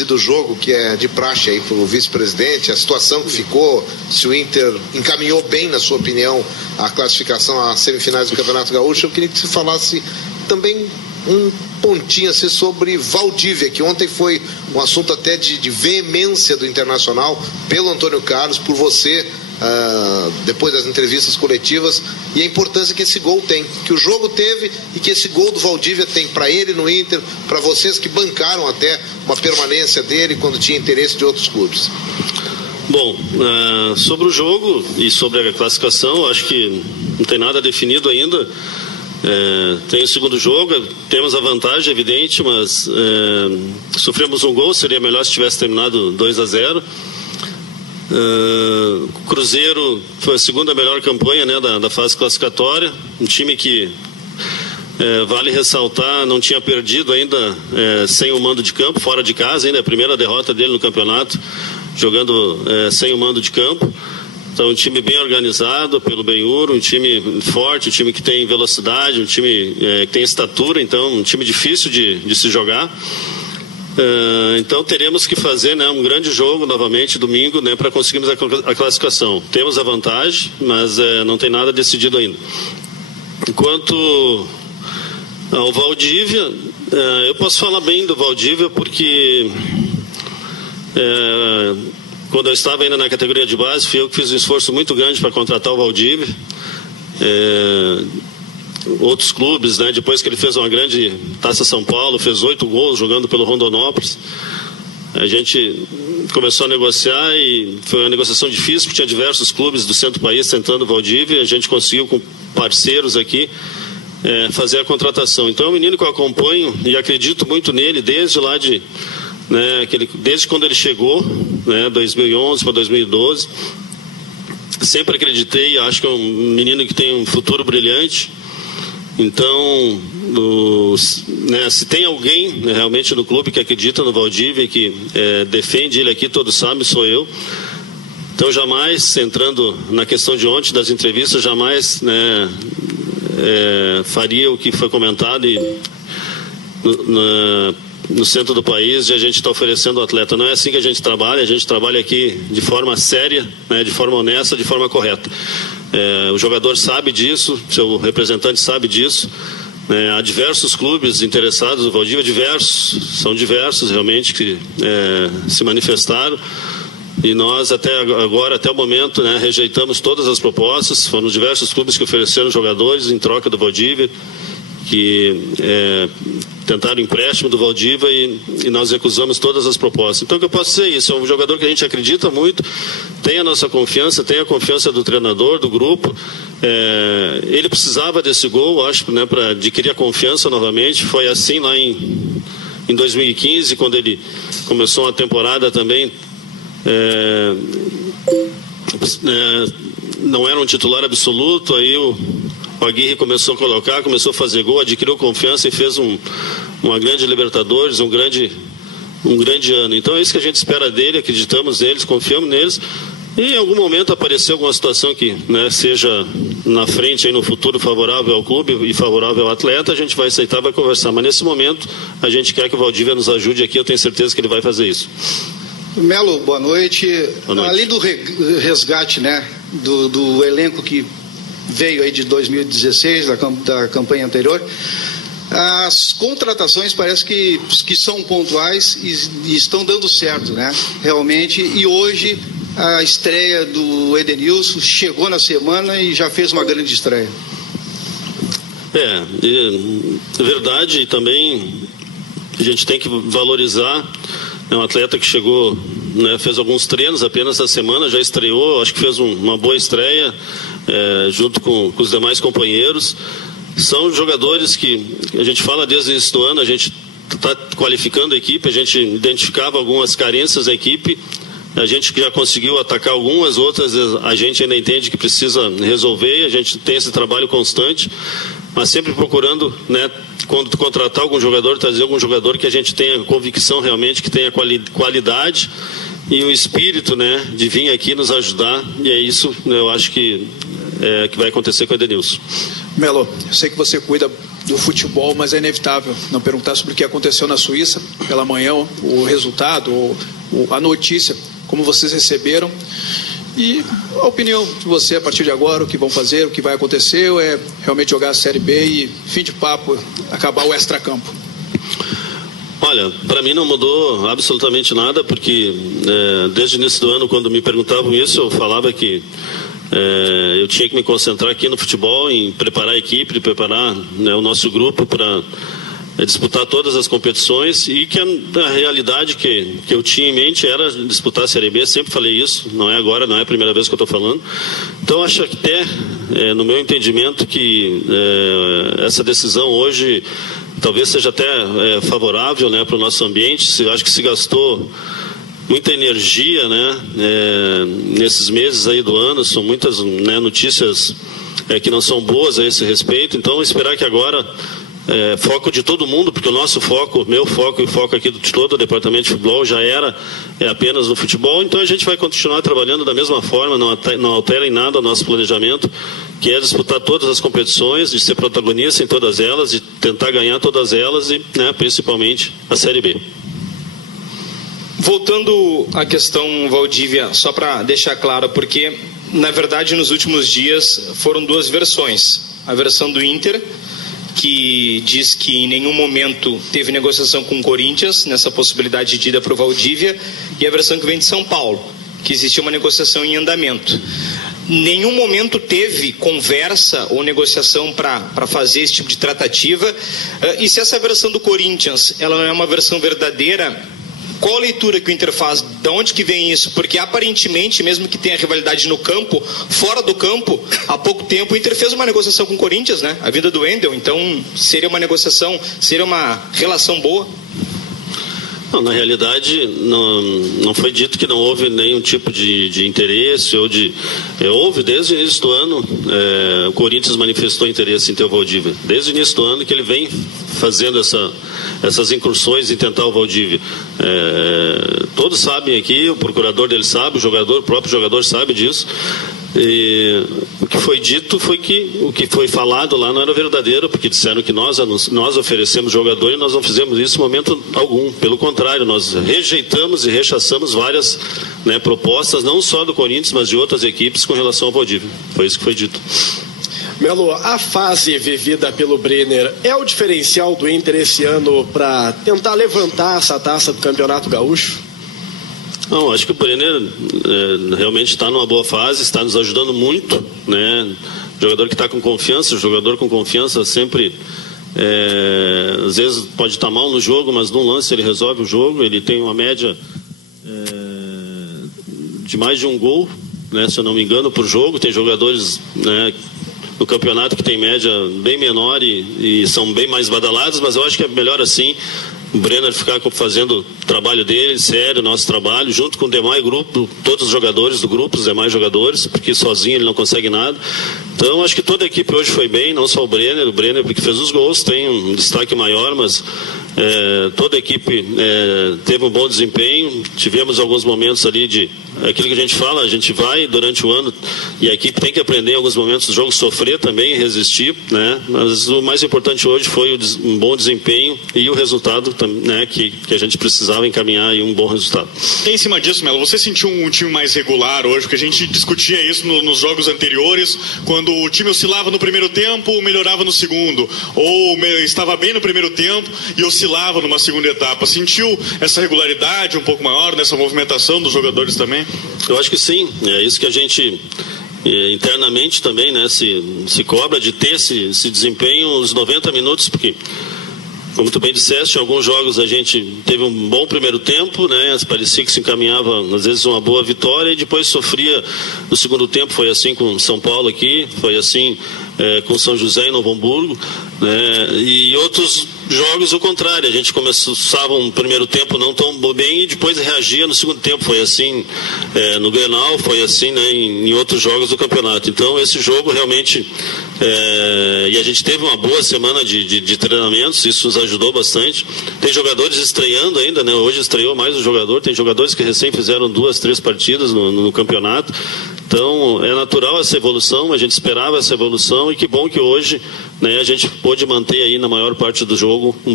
do jogo, que é de praxe aí para o vice-presidente, a situação que ficou, se o Inter encaminhou bem, na sua opinião, a classificação às semifinais do Campeonato Gaúcho. Eu queria que você falasse também um pontinho assim sobre Valdívia, que ontem foi um assunto até de veemência do Internacional pelo Antônio Carlos, por você, depois das entrevistas coletivas, e a importância que esse gol tem, que o jogo teve e que esse gol do Valdívia tem para ele no Inter, para vocês que bancaram até uma permanência dele quando tinha interesse de outros clubes. Bom, sobre o jogo e sobre a classificação, acho que não tem nada definido ainda. Tem o segundo jogo, temos a vantagem, evidente, mas sofremos um gol, seria melhor se tivesse terminado 2-0. Cruzeiro foi a segunda melhor campanha, né, da fase classificatória, um time que, vale ressaltar, não tinha perdido ainda sem o mando de campo, fora de casa, ainda a primeira derrota dele no campeonato, jogando sem o mando de campo. Então, um time bem organizado pelo Benhur, um time forte, um time que tem velocidade, um time que tem estatura, então um time difícil de se jogar. Então teremos que fazer, né, um grande jogo novamente domingo, né, para conseguirmos a classificação. Temos a vantagem, mas não tem nada decidido ainda. Quanto ao Valdívia, eu posso falar bem do Valdívia porque quando eu estava ainda na categoria de base, fui eu que fiz um esforço muito grande para contratar o Valdívia. Outros clubes, né, depois que ele fez uma grande Taça São Paulo, fez 8 gols jogando pelo Rondonópolis, a gente começou a negociar e foi uma negociação difícil, porque tinha diversos clubes do centro do país tentando o Valdívia, e a gente conseguiu com parceiros aqui fazer a contratação. Então é um menino que eu acompanho e acredito muito nele desde lá desde quando ele chegou, né, 2011 para 2012. Sempre acreditei, acho que é um menino que tem um futuro brilhante. Então, se tem alguém, né, realmente no clube que acredita no Valdívia e que defende ele aqui, todos sabem, sou eu. Então, jamais, entrando na questão de ontem, das entrevistas, jamais, né, faria o que foi comentado no centro do país, de a gente estar oferecendo o atleta. Não é assim que a gente trabalha aqui de forma séria, né, de forma honesta, de forma correta. O jogador sabe disso, seu representante sabe disso. Há diversos clubes interessados no Valdívia, são diversos realmente que se manifestaram, e nós até agora, até o momento, né, rejeitamos todas as propostas. Foram diversos clubes que ofereceram jogadores em troca do Valdívia, que tentaram empréstimo do Valdívia, e nós recusamos todas as propostas. Então, o que eu posso dizer é isso: é um jogador que a gente acredita muito, tem a nossa confiança, tem a confiança do treinador, do grupo. Ele precisava desse gol, acho, né, para adquirir a confiança novamente. Foi assim lá em 2015, quando ele começou uma temporada também, não era um titular absoluto, aí o Aguirre começou a colocar, começou a fazer gol, adquiriu confiança e fez uma grande Libertadores, um grande ano. Então é isso que a gente espera dele, acreditamos neles, confiamos neles, e em algum momento aparecer alguma situação que, né, seja na frente, aí no futuro, favorável ao clube e favorável ao atleta, a gente vai aceitar, vai conversar. Mas nesse momento a gente quer que o Valdívia nos ajude aqui, eu tenho certeza que ele vai fazer isso. Melo, boa noite. Boa noite. Além do resgate, né, do elenco que veio aí de 2016, da campanha anterior, as contratações parece que são pontuais e estão dando certo, né? Realmente. E hoje a estreia do Edenilson chegou na semana e já fez uma grande estreia. É verdade, e também a gente tem que valorizar. É um atleta que chegou, né, fez alguns treinos apenas essa semana, já estreou, acho que fez uma boa estreia, junto com os demais companheiros. São jogadores que a gente fala desde o início do ano, a gente está qualificando a equipe, a gente identificava algumas carências da equipe, a gente já conseguiu atacar algumas, outras a gente ainda entende que precisa resolver, a gente tem esse trabalho constante, mas sempre procurando, né, quando contratar algum jogador, trazer algum jogador que a gente tenha convicção realmente, que tenha qualidade e o espírito, né, de vir aqui nos ajudar, e é isso, né, eu acho que vai acontecer com o Edenilson. Melo, eu sei que você cuida do futebol, mas é inevitável não perguntar sobre o que aconteceu na Suíça pela manhã, o resultado, a notícia, como vocês receberam. E a opinião de você a partir de agora, o que vão fazer, o que vai acontecer, ou é realmente jogar a Série B e, fim de papo, acabar o extracampo? Olha, para mim não mudou absolutamente nada, porque desde o início do ano, quando me perguntavam isso, eu falava que eu tinha que me concentrar aqui no futebol, em preparar a equipe, preparar, né, o nosso grupo para disputar todas as competições, e que a realidade que eu tinha em mente era disputar a Série B. Sempre falei isso, não é agora, não é a primeira vez que eu estou falando. Então acho que até, no meu entendimento, que essa decisão hoje talvez seja até favorável, né, para o nosso ambiente. Acho que se gastou muita energia, né, nesses meses aí do ano, são muitas, né, notícias que não são boas a esse respeito. Então esperar que agora foco de todo mundo, porque o nosso foco, meu foco e o foco aqui de todo o departamento de futebol já era apenas no futebol. Então a gente vai continuar trabalhando da mesma forma, não altera em nada o nosso planejamento, que é disputar todas as competições, de ser protagonista em todas elas, de tentar ganhar todas elas e, né, principalmente a Série B. Voltando à questão Valdívia, só para deixar claro, porque na verdade nos últimos dias foram duas versões. A versão do Inter, que diz que em nenhum momento teve negociação com o Corinthians nessa possibilidade de ida para o Valdívia, e a versão que vem de São Paulo, que existia uma negociação em andamento. Nenhum momento teve conversa ou negociação para fazer esse tipo de tratativa. E se essa versão do Corinthians ela não é uma versão verdadeira, qual a leitura que o Inter faz? De onde que vem isso? Porque aparentemente, mesmo que tenha rivalidade no campo, fora do campo, há pouco tempo o Inter fez uma negociação com o Corinthians, né? A vinda do Wendel, então seria uma negociação, seria uma relação boa? Não, na realidade, não foi dito que não houve nenhum tipo de interesse ou houve desde o início do ano. O Corinthians manifestou interesse em ter o Valdívia. Desde o início do ano que ele vem fazendo essas incursões em tentar o Valdívia. Todos sabem aqui, o procurador dele sabe, o próprio jogador sabe disso. E o que foi dito foi que o que foi falado lá não era verdadeiro, porque disseram que nós oferecemos jogador e nós não fizemos isso em momento algum. Pelo contrário, nós rejeitamos e rechaçamos várias, né, propostas, não só do Corinthians, mas de outras equipes com relação ao Valdívia. Foi isso que foi dito. Melo, a fase vivida pelo Brenner é o diferencial do Inter esse ano para tentar levantar essa taça do Campeonato Gaúcho? Não, acho que o Brenner realmente está numa boa fase, está nos ajudando muito, né? Jogador que está com confiança, jogador com confiança sempre, às vezes pode estar mal no jogo, mas num lance ele resolve o jogo. Ele tem uma média de mais de um gol, né, se eu não me engano, por jogo. Tem jogadores, né, no campeonato que tem média bem menor e são bem mais badalados, mas eu acho que é melhor assim. O Brenner ficar fazendo o trabalho dele, sério, nosso trabalho, junto com o demais grupo, todos os jogadores do grupo, os demais jogadores, porque sozinho ele não consegue nada. Então, acho que toda a equipe hoje foi bem, não só o Brenner porque fez os gols, tem um destaque maior, mas toda a equipe teve um bom desempenho. Tivemos alguns momentos ali de aquilo que a gente fala, a gente vai durante o ano e a equipe tem que aprender em alguns momentos do jogo, sofrer também, resistir, né? Mas o mais importante hoje foi um bom desempenho e o resultado, né, que a gente precisava encaminhar e um bom resultado. Em cima disso, Melo, você sentiu um time mais regular hoje? Porque a gente discutia isso nos jogos anteriores, quando o time oscilava no primeiro tempo, melhorava no segundo, ou estava bem no primeiro tempo e oscilava numa segunda etapa. Sentiu essa regularidade um pouco maior nessa movimentação dos jogadores também? Eu acho que sim, é isso que a gente internamente também, né, se cobra de ter esse desempenho os 90 minutos, porque, como tu bem disseste, em alguns jogos a gente teve um bom primeiro tempo, né? Parecia que se encaminhava, às vezes, uma boa vitória e depois sofria no segundo tempo. Foi assim com São Paulo aqui, foi assim com São José em Novo Hamburgo, né? E outros jogos o contrário, a gente começava um primeiro tempo não tão bem e depois reagia no segundo tempo. Foi assim no Grenal, foi assim, né, em outros jogos do campeonato. Então esse jogo realmente e a gente teve uma boa semana de treinamentos, isso nos ajudou bastante. Tem jogadores estreando ainda, né? Hoje estreou mais um jogador, tem jogadores que recém fizeram 2, 3 partidas no campeonato. Então é natural essa evolução, a gente esperava essa evolução e que bom que hoje né, a gente pôde manter aí na maior parte do jogo um